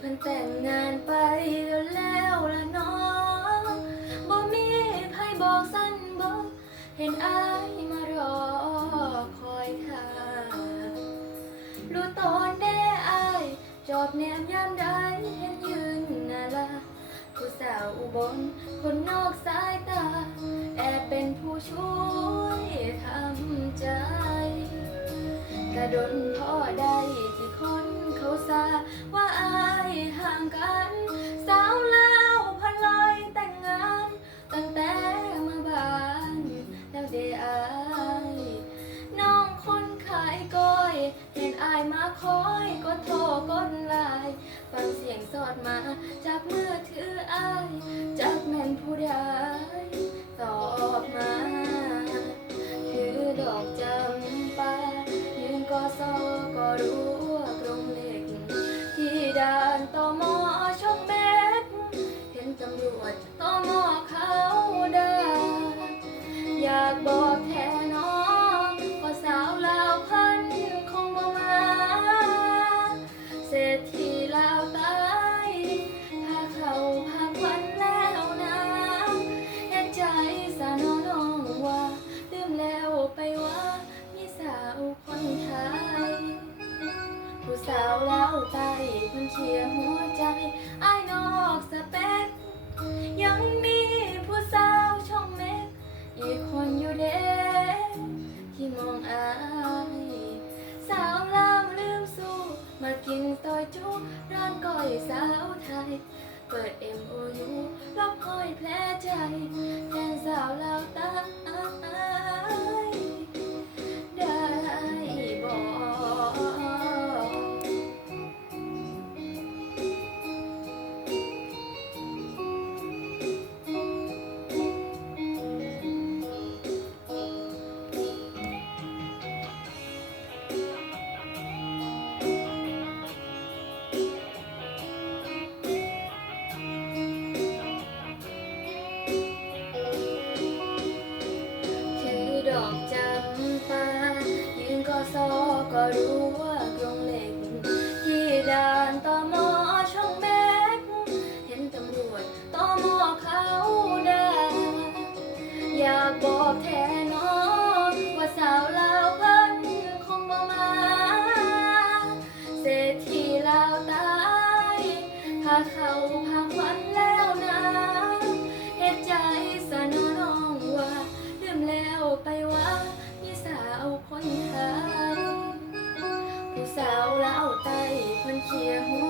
พันแต่งงานไปแล้วละน้องบ่มีไผบอกสั้นบอกเห็นอายมารอคอยท่ารู้ตอนแน่อายจอบแนมยามใดเห็นยืนหนาลาผู้สาวอุบลคนนอกสายตา แอบเป็นผู้ช่วยทำใจกระดนพ่อได้ที ซาว่าอายห่างกัน สาวลาวพันลอยแต่งงาน ตั้งแต่มาบ้านแล้วเดอายน้องคนขายก้อย เห็นอายมาคอยก็โทรกดไลน์ฟังเสียงสอดมาจากมือถืออายจากแม่นผู้ใดตอบมาคือดอกจำปายืนก็ซอก็รู้ เปิด MOU ลบคอยแผลใจแทนสาวลาวตา รู้ว่ากรงเหล็ก ที่ด่านต่อมอช่องแบกเห็นตำรวจต่อมอเขาด่าอยากบอกแทนน้องว่าสาวลาวเพิ่นคงบ่มาเศรษฐีลาวตายพาเขาพาควันแล้วนะ 结婚。